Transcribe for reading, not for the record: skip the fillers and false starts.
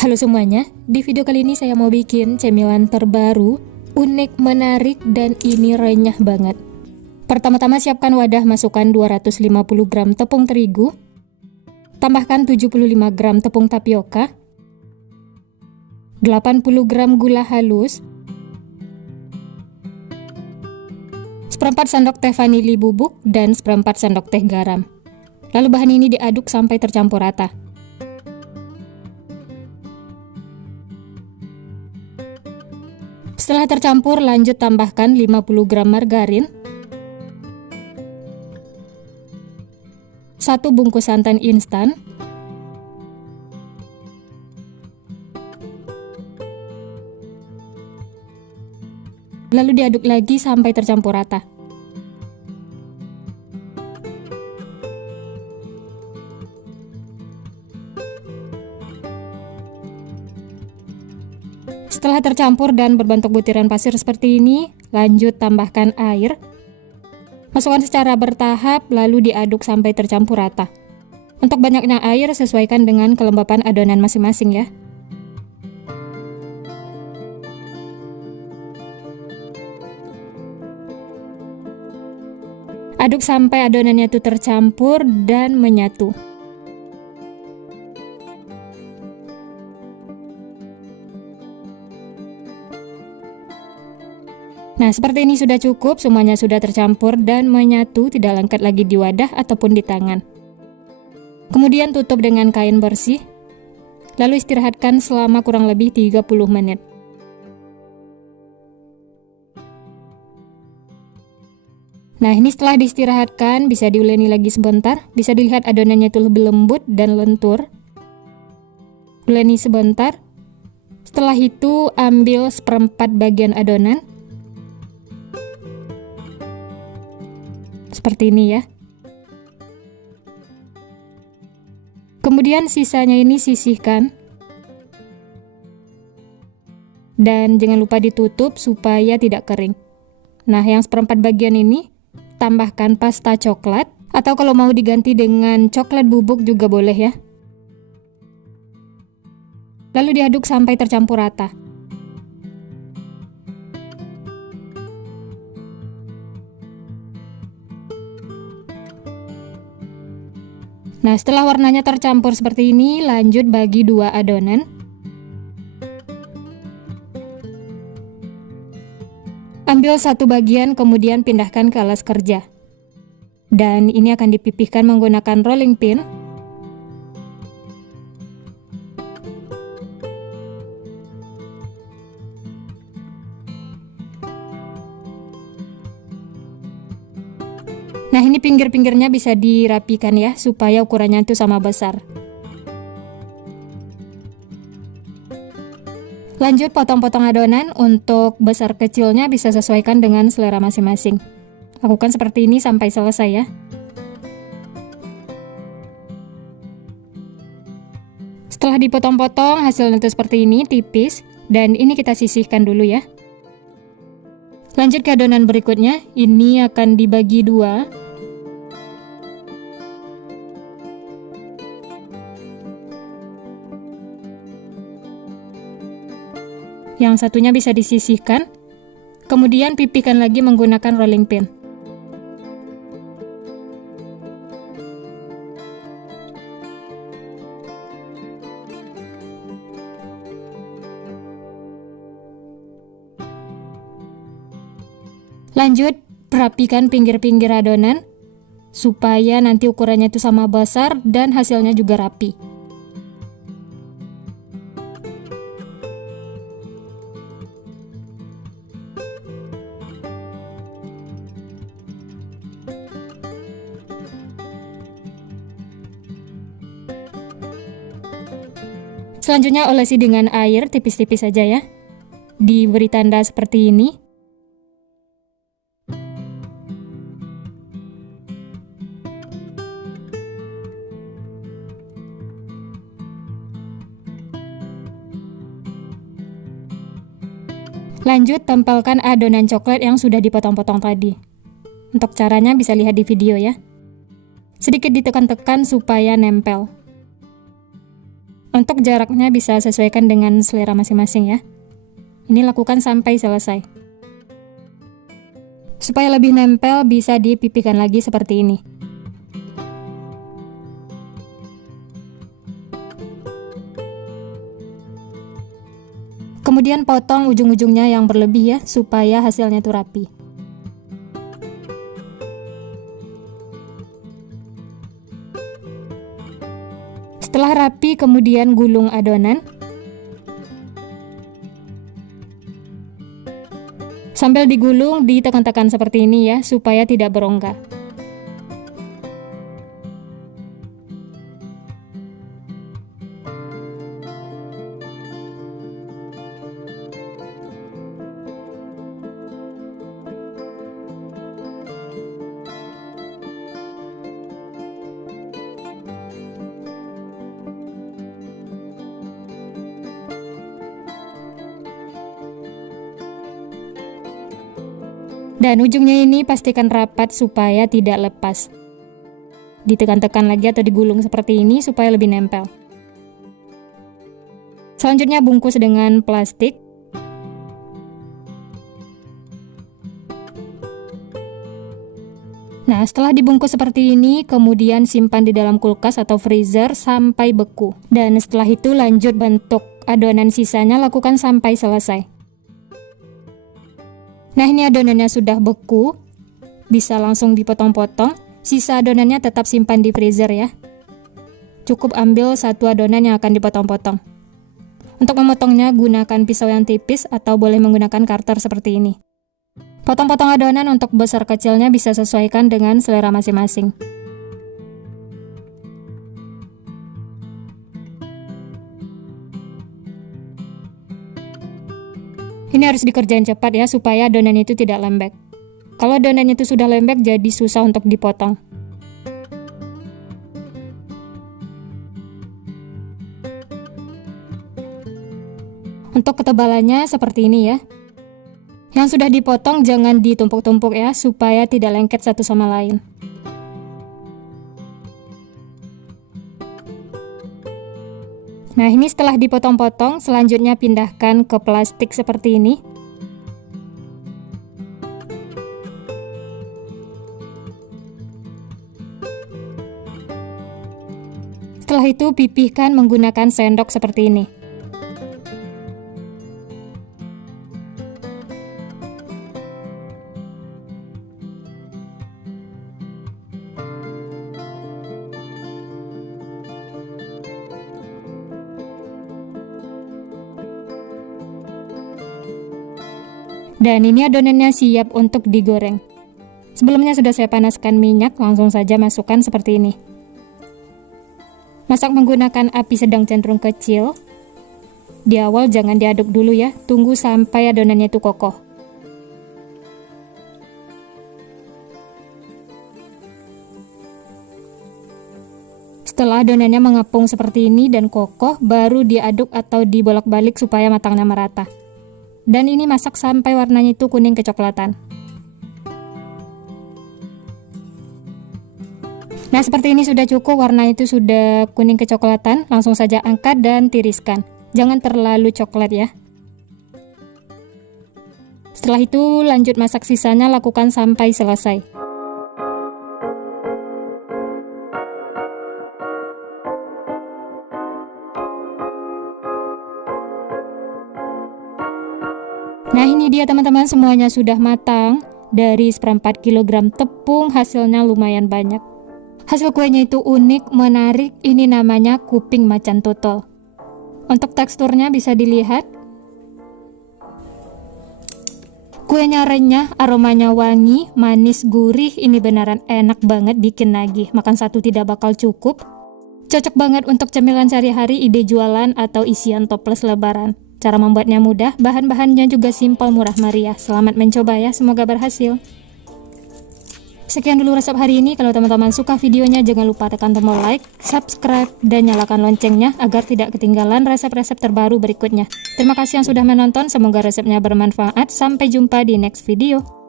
Halo semuanya, di video kali ini saya mau bikin cemilan terbaru, unik, menarik, dan ini renyah banget. Pertama-tama siapkan wadah, masukkan 250 gram tepung terigu, tambahkan 75 gram tepung tapioka, 80 gram gula halus, seperempat sendok teh vanili bubuk, dan seperempat sendok teh garam. Lalu bahan ini diaduk sampai tercampur rata. Setelah tercampur, lanjut tambahkan 50 gram margarin, 1 bungkus santan instan, lalu diaduk lagi sampai tercampur rata. Setelah tercampur dan berbentuk butiran pasir seperti ini, lanjut tambahkan air. Masukkan secara bertahap, lalu diaduk sampai tercampur rata. Untuk banyaknya air, sesuaikan dengan kelembapan adonan masing-masing ya. Aduk sampai adonannya itu tercampur dan menyatu. Nah, seperti ini sudah cukup, semuanya sudah tercampur dan menyatu, tidak lengket lagi di wadah ataupun di tangan. Kemudian tutup dengan kain bersih, lalu istirahatkan selama kurang lebih 30 menit. Nah, ini setelah diistirahatkan, bisa diuleni lagi sebentar, bisa dilihat adonannya itu lebih lembut dan lentur. Uleni sebentar, setelah itu ambil seperempat bagian adonan, seperti ini ya. Kemudian sisanya ini sisihkan. Dan jangan lupa ditutup supaya tidak kering. Nah, yang seperempat bagian ini tambahkan pasta coklat, atau kalau mau diganti dengan coklat bubuk juga boleh ya. Lalu diaduk sampai tercampur rata. Nah, setelah warnanya tercampur seperti ini, lanjut bagi dua adonan. Ambil satu bagian, kemudian pindahkan ke alas kerja. Dan ini akan dipipihkan menggunakan rolling pin. Nah, ini pinggir-pinggirnya bisa dirapikan ya, supaya ukurannya itu sama besar. Lanjut potong-potong adonan, untuk besar kecilnya bisa sesuaikan dengan selera masing-masing. Lakukan seperti ini sampai selesai ya. Setelah dipotong-potong, hasilnya itu seperti ini, tipis, dan ini kita sisihkan dulu ya. Lanjut ke adonan berikutnya, ini akan dibagi dua. Yang satunya bisa disisihkan, kemudian pipihkan lagi menggunakan rolling pin. Lanjut, rapikan pinggir-pinggir adonan, supaya nanti ukurannya itu sama besar dan hasilnya juga rapi. Selanjutnya olesi dengan air tipis-tipis saja ya. Diberi tanda seperti ini. Lanjut tempelkan adonan coklat yang sudah dipotong-potong tadi. Untuk caranya bisa lihat di video ya. Sedikit ditekan-tekan supaya nempel. Untuk jaraknya bisa sesuaikan dengan selera masing-masing ya. Ini lakukan sampai selesai. Supaya lebih nempel, bisa dipipihkan lagi seperti ini. Kemudian potong ujung-ujungnya yang berlebih ya, supaya hasilnya tuh rapi. Setelah rapi, kemudian gulung adonan. Sambil digulung, ditekan-tekan seperti ini ya, supaya tidak berongga. Dan ujungnya ini pastikan rapat supaya tidak lepas. Ditekan-tekan lagi atau digulung seperti ini supaya lebih nempel. Selanjutnya bungkus dengan plastik. Nah, setelah dibungkus seperti ini, kemudian simpan di dalam kulkas atau freezer sampai beku. Dan setelah itu lanjut bentuk adonan sisanya, lakukan sampai selesai. Nah, ini adonannya sudah beku, bisa langsung dipotong-potong. Sisa adonannya tetap simpan di freezer ya. Cukup ambil satu adonan yang akan dipotong-potong. Untuk memotongnya gunakan pisau yang tipis atau boleh menggunakan cutter seperti ini. Potong-potong adonan untuk besar kecilnya bisa sesuaikan dengan selera masing-masing. Ini harus dikerjain cepat ya, supaya adonan itu tidak lembek. Kalau adonannya itu sudah lembek, jadi susah untuk dipotong. Untuk ketebalannya seperti ini ya. Yang sudah dipotong jangan ditumpuk-tumpuk ya, supaya tidak lengket satu sama lain. Nah, ini setelah dipotong-potong, selanjutnya pindahkan ke plastik seperti ini. Setelah itu pipihkan menggunakan sendok seperti ini. Dan ini adonannya siap untuk digoreng. Sebelumnya sudah saya panaskan minyak, langsung saja masukkan seperti ini. Masak menggunakan api sedang cenderung kecil. Di awal jangan diaduk dulu ya, tunggu sampai adonannya itu kokoh. Setelah adonannya mengepung seperti ini dan kokoh, baru diaduk atau dibolak-balik supaya matangnya merata. Dan ini masak sampai warnanya itu kuning kecoklatan. Nah, seperti ini sudah cukup, warna itu sudah kuning kecoklatan. Langsung saja angkat dan tiriskan. Jangan terlalu coklat ya. Setelah itu lanjut masak sisanya, lakukan sampai selesai. Nah, ini dia teman-teman, semuanya sudah matang. Dari 1/4 kg tepung, hasilnya lumayan banyak. Hasil kuenya itu unik, menarik. Ini namanya kuping macan tutul. Untuk teksturnya bisa dilihat. Kuenya renyah, aromanya wangi, manis, gurih. Ini beneran enak banget, bikin nagih. Makan satu tidak bakal cukup. Cocok banget untuk cemilan sehari-hari, ide jualan, atau isian toples lebaran. Cara membuatnya mudah, bahan-bahannya juga simpel, murah meriah. Selamat mencoba ya, semoga berhasil. Sekian dulu resep hari ini. Kalau teman-teman suka videonya, jangan lupa tekan tombol like, subscribe, dan nyalakan loncengnya agar tidak ketinggalan resep-resep terbaru berikutnya. Terima kasih yang sudah menonton, semoga resepnya bermanfaat. Sampai jumpa di next video.